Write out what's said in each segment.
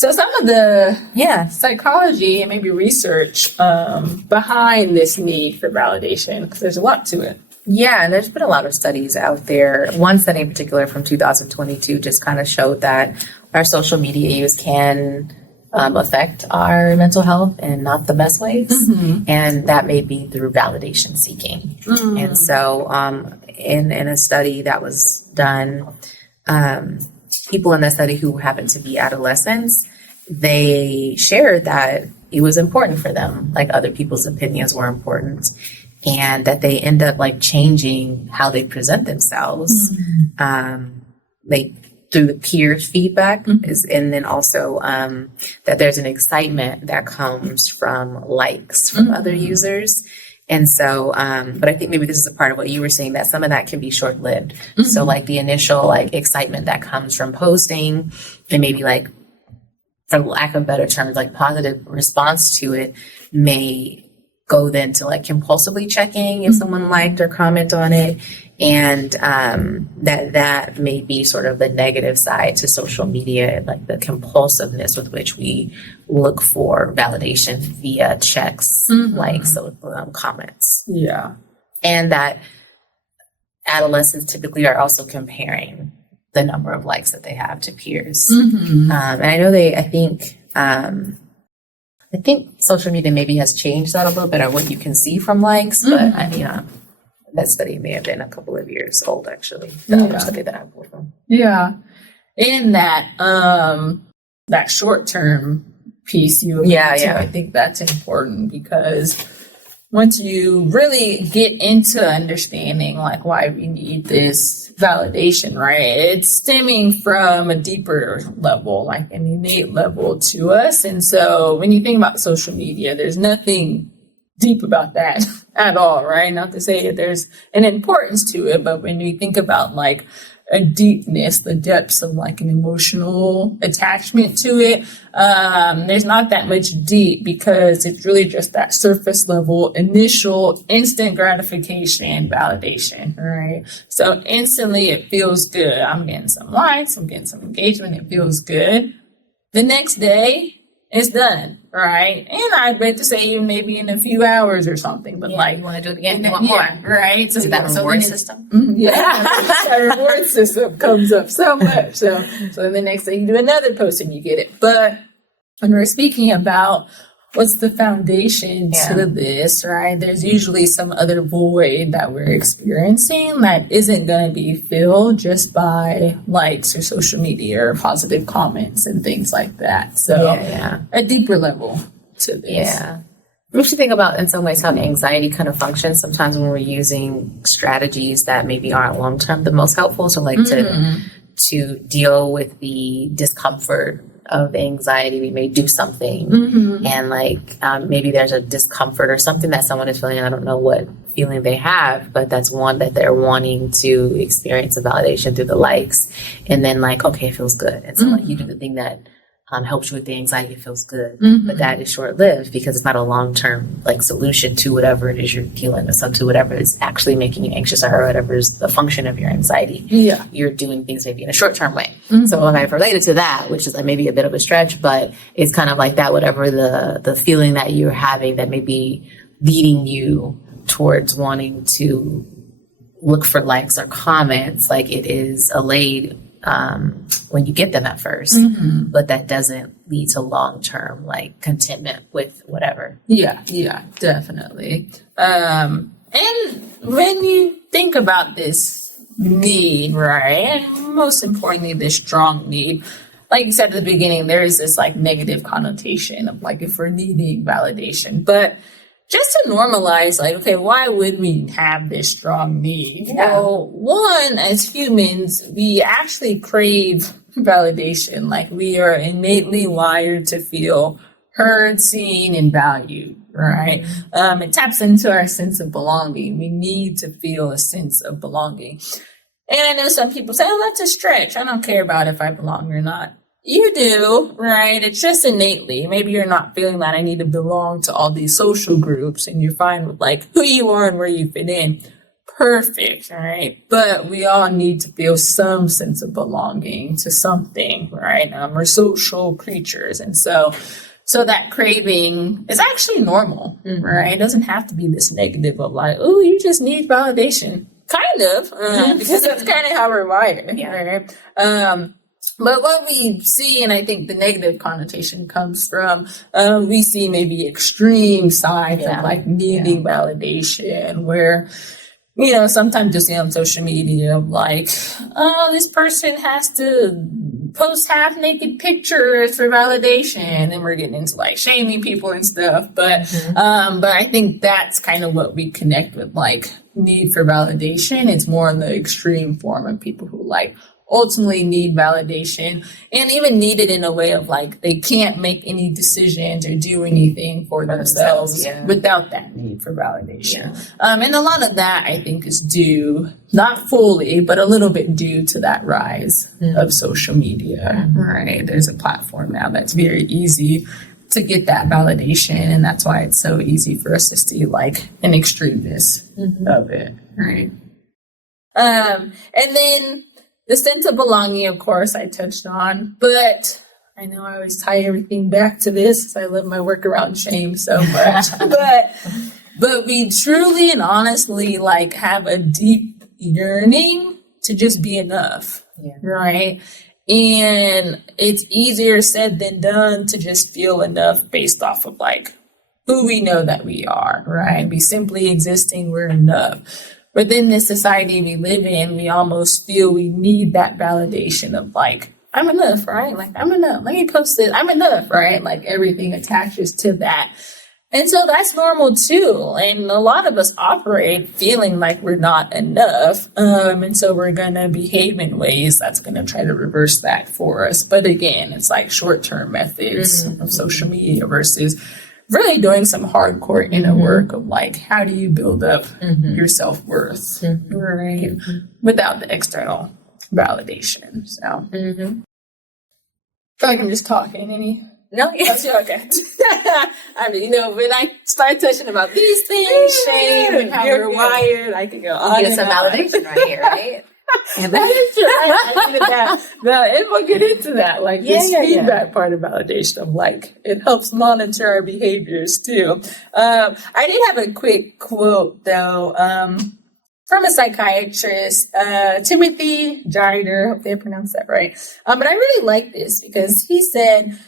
So some of the psychology and maybe research behind this need for validation, because there's a lot to it. Yeah, and there's been a lot of studies out there. One study in particular from 2022 just kind of showed that our social media use can affect our mental health in not the best ways. And that may be through validation seeking. And so in a study that was done, people in the study who happened to be adolescents, they shared that it was important for them, like other people's opinions were important, and that they end up like changing how they present themselves, like through the peer feedback, and then also that there's an excitement that comes from likes from other users. And so, but I think maybe this is a part of what you were saying, that some of that can be short-lived. So like the initial like excitement that comes from posting, and maybe like, for lack of better terms, like positive response to it may go then to like compulsively checking if someone liked or comment on it. And that may be sort of the negative side to social media, like the compulsiveness with which we look for validation via checks, likes, comments. Yeah. And that adolescents typically are also comparing the number of likes that they have to peers. And I know I think social media maybe has changed that a little bit, or what you can see from likes, but I mean, that study may have been a couple of years old, actually. The other study that I pulled from. Yeah. In that that short-term piece you alluded to, I think that's important, because once you really get into understanding like why we need this validation, right? It's stemming from a deeper level, like an innate level to us. And so when you think about social media, there's nothing deep about that at all, right? Not to say that there's an importance to it, but when we think about like a deepness, the depths of like an emotional attachment to it, there's not that much deep, because it's really just that surface level, initial, instant gratification, validation, right? So instantly it feels good. I'm getting some likes, I'm getting some engagement, it feels good. The next day, it's done, right? And I bet to say you maybe in a few hours or something, but like you want to do it again, you want more, right? So is that reward system? That reward system comes up so much. So the next day you do another post and you get it. But when we're speaking about what's the foundation to this, right? There's usually some other void that we're experiencing that isn't going to be filled just by likes or social media or positive comments and things like that. So a deeper level to this. Yeah. We should think about in some ways how anxiety kind of functions sometimes when we're using strategies that maybe aren't long-term the most helpful. So like to deal with the discomfort of anxiety, we may do something and like maybe there's a discomfort or something that someone is feeling. I don't know what feeling they have, but that's one that they're wanting to experience a validation through the likes. And then like, okay, it feels good. And so like you do the thing that helps you with the anxiety, it feels good. But that is short-lived because it's not a long-term like solution to whatever it is you're dealing with, so to whatever is actually making you anxious or whatever is the function of your anxiety. You're doing things maybe in a short-term way. So if I've related to that, which is like maybe a bit of a stretch, but it's kind of like that, whatever the feeling that you're having that may be leading you towards wanting to look for likes or comments, like it is allayed when you get them at first, but that doesn't lead to long-term like contentment with whatever. Yeah, definitely. And when you think about this need, right, and most importantly, this strong need, like you said at the beginning, there is this like negative connotation of like if we're needing validation, but just to normalize, like, okay, why would we have this strong need? Well, one, as humans, we actually crave validation. Like, we are innately wired to feel heard, seen, and valued, right? It taps into our sense of belonging. We need to feel a sense of belonging. And I know some people say, oh, that's a stretch. I don't care about if I belong or not. You do, right? It's just innately. Maybe you're not feeling that I need to belong to all these social groups and you're fine with like who you are and where you fit in. perfect, right? But we all need to feel some sense of belonging to something, right? We're social creatures. And so that craving is actually normal, right? It doesn't have to be this negative of like, oh, you just need validation. Kind of, because that's kind of how we're wired, right? But what we see, and I think the negative connotation comes from, we see maybe extreme sides of like needing validation, where, you know, sometimes you'll see on social media like, oh, this person has to post half naked pictures for validation, and we're getting into like shaming people and stuff. But I think that's kind of what we connect with, like need for validation. It's more in the extreme form of people who like ultimately need validation, and even need it in a way of like they can't make any decisions or do anything for themselves without that need for validation. And a lot of that I think is due, not fully, but a little bit due to that rise of social media, right? There's a platform now that's very easy to get that validation, and that's why it's so easy for us to see like an extremeness of it, right? And then the sense of belonging, of course, I touched on, but I know I always tie everything back to this because I live my work around shame so much. but we truly and honestly like have a deep yearning to just be enough, right? And it's easier said than done to just feel enough based off of like who we know that we are, right? Be simply existing, we're enough. But in this society we live in, we almost feel we need that validation of like, I'm enough, right? Like, I'm enough. Let me post this. I'm enough, right? Like everything attaches to that. And so that's normal too. And a lot of us operate feeling like we're not enough. And so we're going to behave in ways that's going to try to reverse that for us. But again, it's like short-term methods of social media versus really doing some hardcore inner work of like, how do you build up your self-worth, right? Without the external validation. So I feel like I'm just talking. No, yes. Okay. I mean, you know, when I start touching about these things, shame and how we're wired, I can go on. Get some validation right here, right? And that is right. And we'll get into that, like this feedback part of validation of like, it helps monitor our behaviors too. I did have a quick quote though, from a psychiatrist, Timothy Jardar, hope they pronounced that right. But I really like this because he said,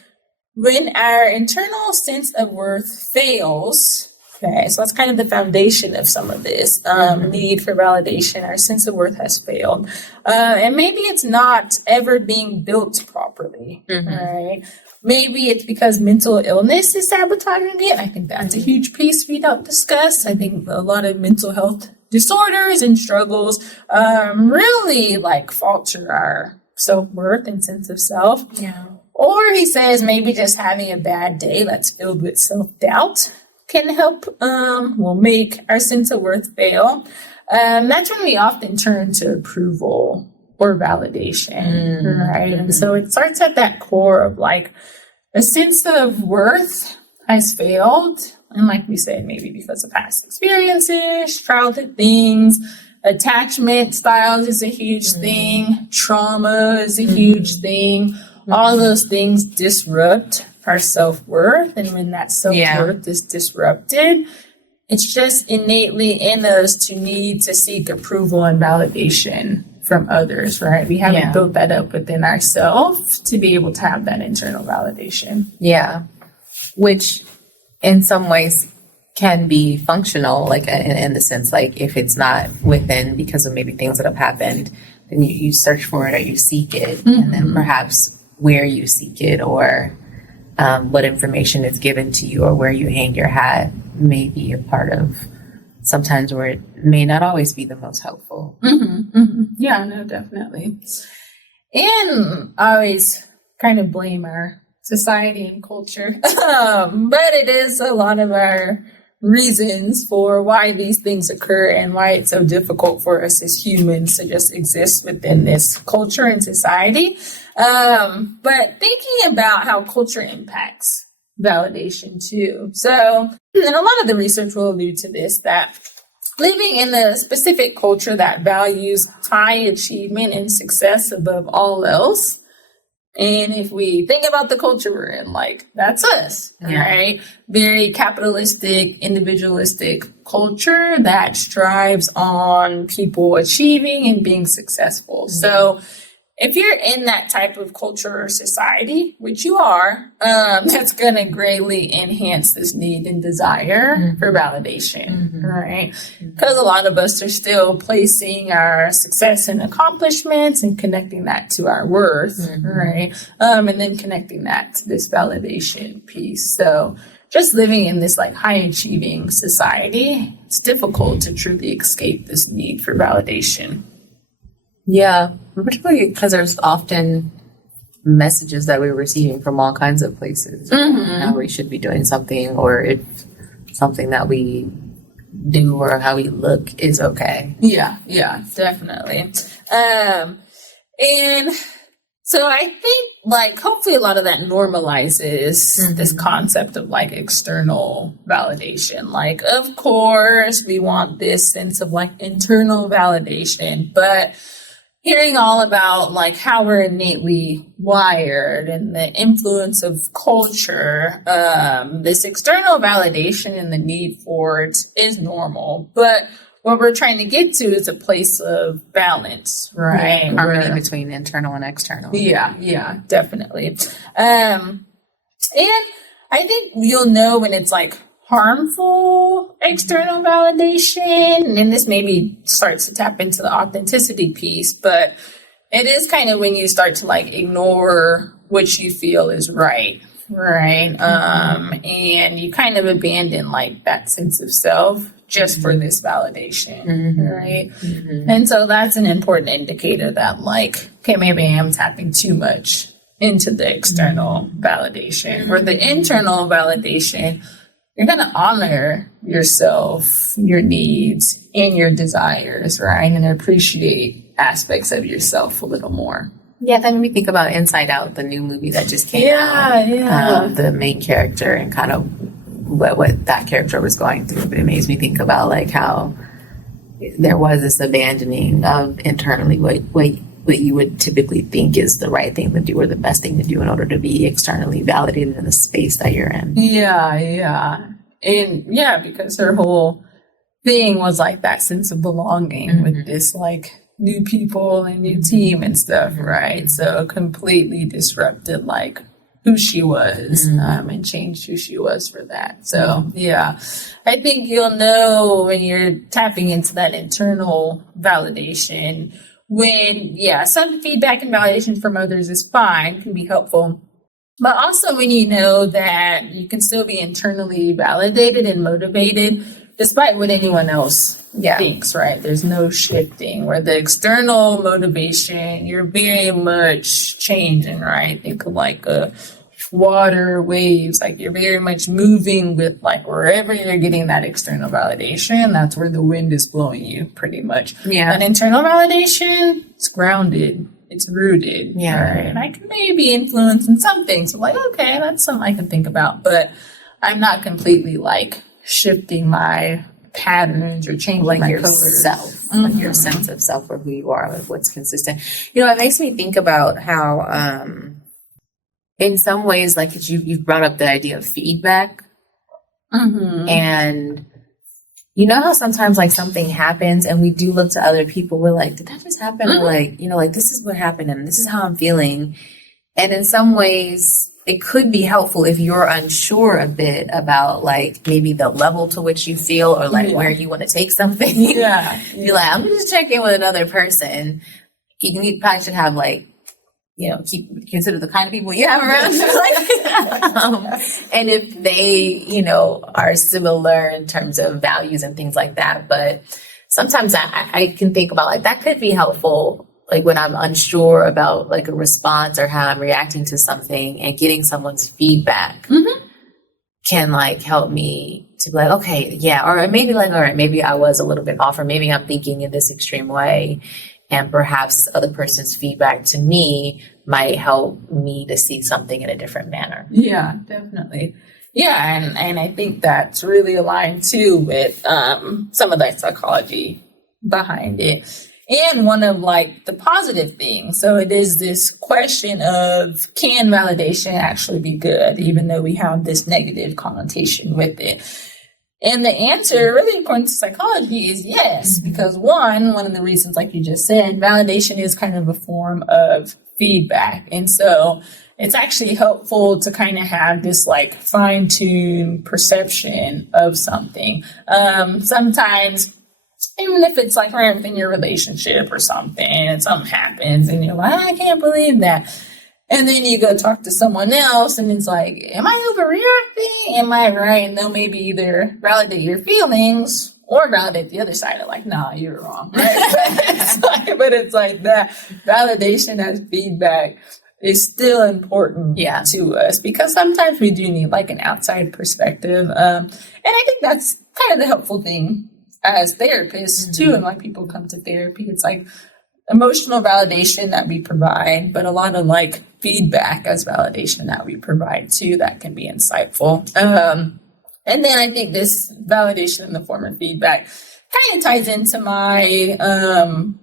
when our internal sense of worth fails, okay, so that's kind of the foundation of some of this need for validation. Our sense of worth has failed. And maybe it's not ever being built properly, right? Maybe it's because mental illness is sabotaging it. I think that's a huge piece we don't discuss. I think a lot of mental health disorders and struggles really like falter our self-worth and sense of self. Yeah. Or he says maybe just having a bad day that's filled with self-doubt can help, will make our sense of worth fail. That's when we often turn to approval or validation, right? And so it starts at that core of like a sense of worth has failed. And like we said, maybe because of past experiences, childhood things, attachment styles is a huge thing, trauma is a huge thing. All those things disrupt our self-worth. And when that self-worth is disrupted, it's just innately in us to need to seek approval and validation from others, right? We haven't built that up within ourselves to be able to have that internal validation. Yeah. Which in some ways can be functional, like in the sense, like if it's not within because of maybe things that have happened, then you search for it or you seek it. And then perhaps where you seek it or what information is given to you or where you hang your hat may be a part of sometimes where it may not always be the most helpful. Yeah, no, definitely. And I always kind of blame our society and culture, but it is a lot of our reasons for why these things occur and why it's so difficult for us as humans to just exist within this culture and society. But thinking about how culture impacts validation too. So, and a lot of the research will allude to this, that living in a specific culture that values high achievement and success above all else. And if we think about the culture we're in, like, that's us, right? Very capitalistic, individualistic culture that strives on people achieving and being successful. So if you're in that type of culture or society, which you are, that's going to greatly enhance this need and desire for validation, right? Because a lot of us are still placing our success and accomplishments and connecting that to our worth, right? And then connecting that to this validation piece. So just living in this like high achieving society, it's difficult to truly escape this need for validation. Yeah, particularly because there's often messages that we're receiving from all kinds of places. How we should be doing something, or if something that we do or how we look is okay. Yeah, definitely. And so I think like hopefully a lot of that normalizes this concept of like external validation. Like, of course, we want this sense of like internal validation, but hearing all about like how we're innately wired and the influence of culture, this external validation and the need for it is normal. But what we're trying to get to is a place of balance, right? Harmony between internal and external. Yeah, definitely. And I think you'll know when it's like harmful external validation, and this maybe starts to tap into the authenticity piece, but it is kind of when you start to like ignore what you feel is right? And you kind of abandon like that sense of self just for this validation, right? And so that's an important indicator that like, okay, maybe I am tapping too much into the external validation. Or the internal validation, you're going to honor yourself, your needs, and your desires, right? And appreciate aspects of yourself a little more. Yeah, that made me think about Inside Out, the new movie that just came out. The main character and kind of what that character was going through. But it makes me think about like how there was this abandoning of internally what you would typically think is the right thing to do or the best thing to do in order to be externally validated in the space that you're in. Yeah. And because her whole thing was like that sense of belonging with this like new people and new team and stuff, right? So completely disrupted like who she was and changed who she was for that. So I think you'll know when you're tapping into that internal validation when, some feedback and validation from others is fine, can be helpful. But also when you know that you can still be internally validated and motivated despite what anyone else thinks, right? There's no shifting. Where the external motivation, you're very much changing, right? Think of like water, waves, like you're very much moving with like wherever you're getting that external validation, that's where the wind is blowing you pretty much. Yeah. That internal validation, it's grounded. It's rooted. Yeah. Right? And I can maybe influence in some things. So like, okay, that's something I can think about, but I'm not completely like shifting my patterns or changing like my yourself, like your sense of self or who you are, like what's consistent. You know, it makes me think about how, in some ways, like you've brought up the idea of feedback, and you know how sometimes like something happens and we do look to other people, we're like, did that just happen? Or like, you know, like this is what happened and this is how I'm feeling. And in some ways it could be helpful if you're unsure a bit about like maybe the level to which you feel or like where you want to take something. You're like, I'm gonna just check in with another person. You probably should have like, you know, consider the kind of people you have around you. And if they, you know, are similar in terms of values and things like that. But sometimes I can think about like that could be helpful, like when I'm unsure about like a response or how I'm reacting to something, and getting someone's feedback can like help me to be like, okay, or maybe like, all right, maybe I was a little bit off, or maybe I'm thinking in this extreme way. And perhaps the other person's feedback to me might help me to see something in a different manner. Yeah, definitely. Yeah, and I think that's really aligned too with some of the psychology behind it. And one of like the positive things. So it is this question of, can validation actually be good, even though we have this negative connotation with it? And the answer, really according to psychology, is yes, because one of the reasons, like you just said, validation is kind of a form of feedback. And so it's actually helpful to kind of have this like fine-tuned perception of something. Sometimes, even if it's like right within your relationship or something, and something happens and you're like, I can't believe that. And then you go talk to someone else and it's like, am I overreacting? Am I right? And they'll maybe either validate your feelings or validate the other side of like, nah, you're wrong. Right? but it's like that validation as feedback is still important to us, because sometimes we do need like an outside perspective. And I think that's kind of the helpful thing as therapists too, and like people come to therapy, it's like emotional validation that we provide, but a lot of like feedback as validation that we provide too, that can be insightful. And then I think this validation in the form of feedback kind of ties into my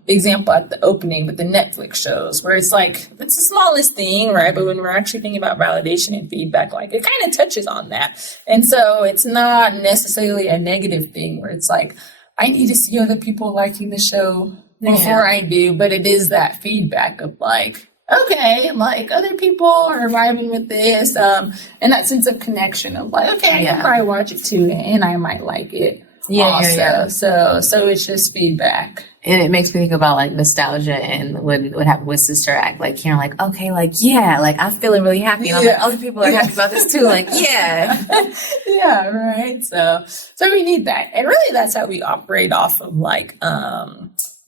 example at the opening with the Netflix shows, where it's like, it's the smallest thing, right? But when we're actually thinking about validation and feedback, like it kind of touches on that. And so it's not necessarily a negative thing where it's like, I need to see other people liking the show before I do, but it is that feedback of like, okay, like other people are vibing with this, and that sense of connection of like, okay, I can probably watch it too, and I might like it. So it's just feedback. And it makes me think about like nostalgia and what happened with Sister Act. Like, you're like, okay, like, like I'm feeling really happy. And I'm like, other people are happy about this too. Like, right. So we need that. And really that's how we operate off of like,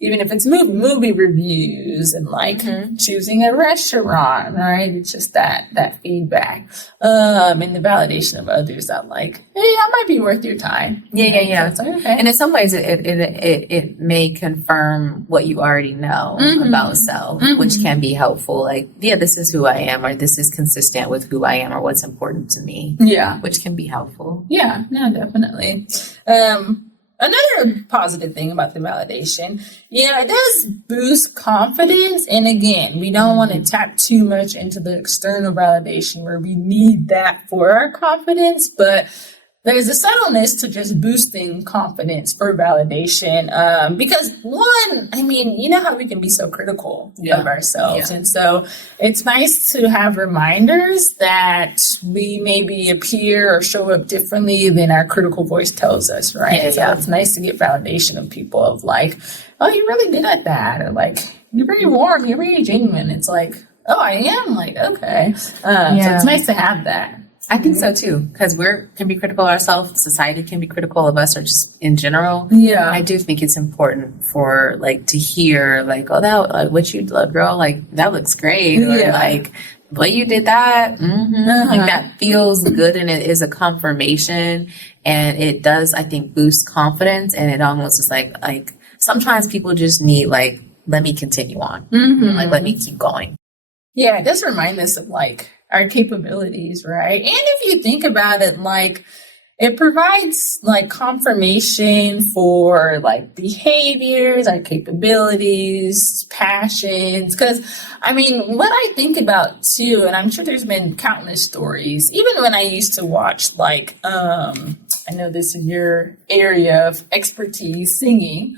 even if it's movie reviews and like choosing a restaurant, right? It's just that feedback, and the validation of others that like, hey, that might be worth your time. So like, okay. And in some ways it may confirm what you already know about self, which can be helpful. Like, this is who I am, or this is consistent with who I am, or what's important to me. Which can be helpful. Yeah, no, definitely. Another positive thing about the validation, it does boost confidence. And again, we don't want to tap too much into the external validation where we need that for our confidence, but there's a subtleness to just boosting confidence for validation. Because one, I mean, you know how we can be so critical of ourselves. And so it's nice to have reminders that we maybe appear or show up differently than our critical voice tells us, right? So it's nice to get validation of people of like, oh, you're really good at that. Or like, you're very warm, you're very genuine. It's like, oh, I am? Like, okay. So it's nice to have that. I think so too, because can be critical of ourselves. Society can be critical of us, or just in general. I do think it's important for like to hear like, oh, that what you did, girl, like that looks great, or like, boy, you did that. Like that feels good, and it is a confirmation, and it does, I think, boost confidence, and it almost is like sometimes people just need like, let me continue on, like let me keep going. Yeah, it does remind us of like our capabilities, right? And if you think about it, like it provides like confirmation for like behaviors, our capabilities, passions. Because I mean, what I think about too, and I'm sure there's been countless stories, even when I used to watch like, I know this is your area of expertise, singing.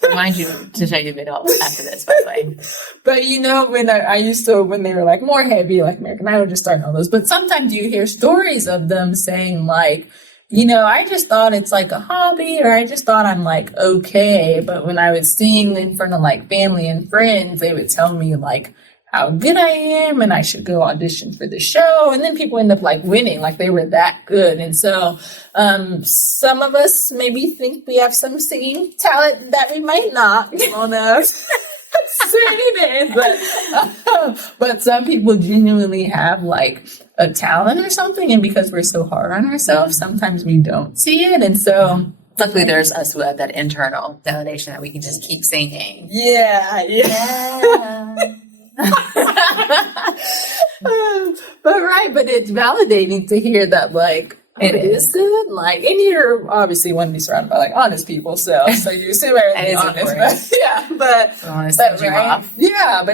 Remind you to show you a video after this, by the way. But when I used to, when they were like more heavy, like American Idol, just starting all those. But sometimes you hear stories of them saying like, I just thought it's like a hobby, or I just thought I'm like okay. But when I would sing in front of like family and friends, they would tell me like how good I am, and I should go audition for the show. And then people end up like winning, like they were that good. And so some of us maybe think we have some singing talent that we might not. We don't know. But some people genuinely have like a talent or something, and because we're so hard on ourselves, sometimes we don't see it. And so luckily there's us who have that internal validation that we can just keep singing. right, but it's validating to hear that, like, it is good. Like, and you're obviously want to be surrounded by like honest people, so you assume everything's honest. But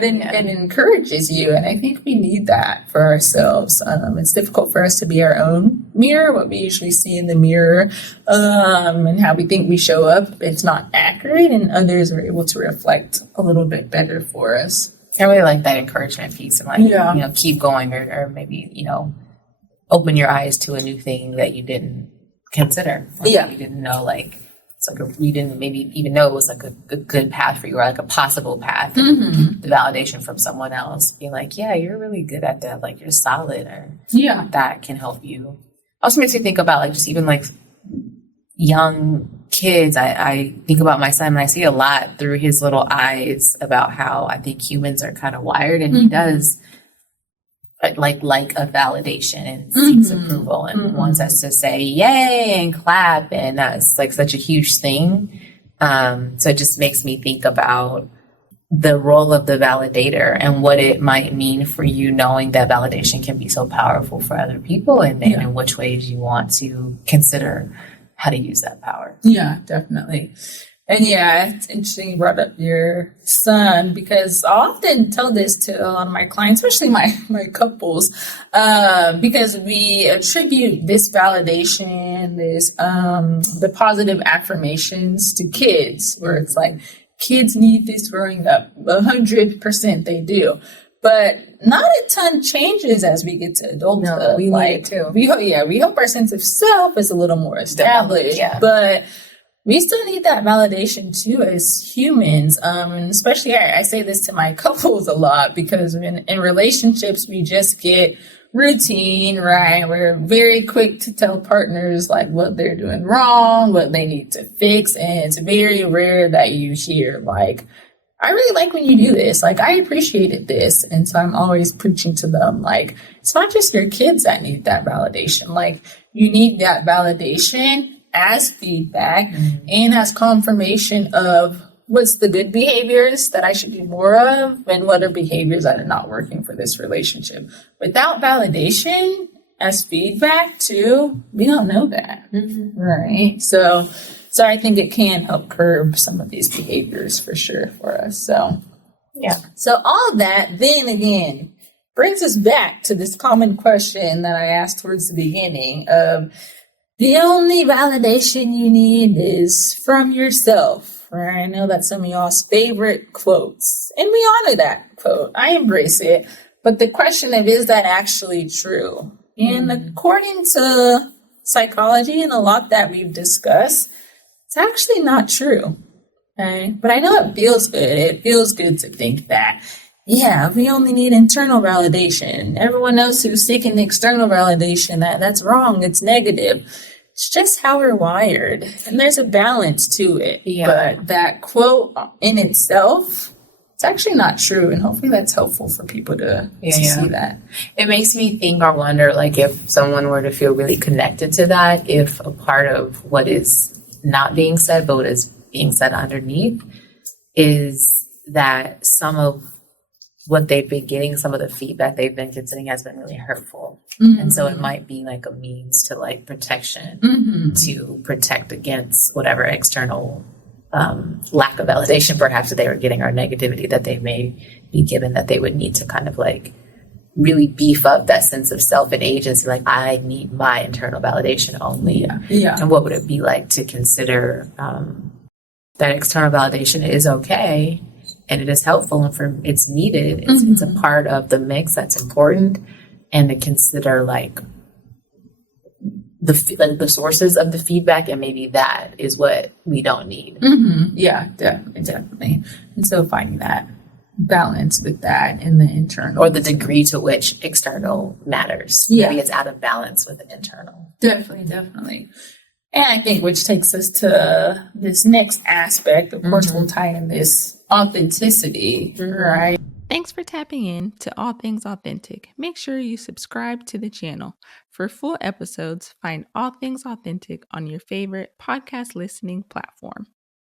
it encourages you, and I think we need that for ourselves. It's difficult for us to be our own mirror, what we usually see in the mirror, and how we think we show up. It's not accurate, and others are able to reflect a little bit better for us. I really like that encouragement piece, and like keep going, or maybe open your eyes to a new thing that you didn't consider. You didn't know, like, it's like you didn't maybe even know it was like a good path for you, or like a possible path. The validation from someone else being like, yeah, you're really good at that, like you're solid, or that can help you. Also makes me think about like just even like young kids. I think about my son, and I see a lot through his little eyes about how I think humans are kind of wired, and he does like a validation and seeks approval and wants us to say yay and clap, and that's like such a huge thing. So it just makes me think about the role of the validator and what it might mean for you, knowing that validation can be so powerful for other people, and in which ways you want to consider how to use that power. Yeah, definitely. And it's interesting you brought up your son, because I often tell this to a lot of my clients, especially my couples, because we attribute this validation, the positive affirmations to kids, where it's like kids need this growing up. 100% they do. But not a ton changes as we get to adulthood. No, we need it too. We hope our sense of self is a little more established. But we still need that validation too as humans. And especially I say this to my couples a lot, because in relationships, we just get routine, right? We're very quick to tell partners like what they're doing wrong, what they need to fix. And it's very rare that you hear like, I really like when you do this. Like, I appreciated this. And so I'm always preaching to them, like, it's not just your kids that need that validation. Like, you need that validation as feedback and as confirmation of what's the good behaviors that I should do more of, and what are behaviors that are not working for this relationship. Without validation as feedback too, we don't know that, right? So I think it can help curb some of these behaviors for sure for us. So all that then again brings us back to this common question that I asked towards the beginning of, the only validation you need is from yourself, right? I know that's some of y'all's favorite quotes, and we honor that quote. I embrace it. But the question of, is that actually true? And according to psychology and a lot that we've discussed, it's actually not true. Okay? But I know it feels good. It feels good to think that, we only need internal validation. Everyone else who's seeking external validation, that's wrong. It's negative. It's just how we're wired. And there's a balance to it. But that quote in itself, it's actually not true. And hopefully that's helpful for people to see that. It makes me think or wonder, like, if someone were to feel really connected to that, if a part of what is not being said, but what is being said underneath, is that some of what they've been getting, some of the feedback they've been considering has been really hurtful. And so it might be like a means to like protection, to protect against whatever external lack of validation perhaps that they were getting, or negativity that they may be given, that they would need to kind of like really beef up that sense of self and agency. Like, I need my internal validation only. And what would it be like to consider that external validation is okay, and it is helpful, and it's needed. It's a part of the mix that's important, and to consider like the sources of the feedback, and maybe that is what we don't need. Yeah, definitely. And so finding that balance with that in the internal, or the degree to which external matters. Maybe it's out of balance with the internal. Definitely. And I think which takes us to this next aspect. Of course, we'll tie in this authenticity, right? Thanks for tapping in to All Things Authentic. Make sure you subscribe to the channel. For full episodes, find All Things Authentic on your favorite podcast listening platform.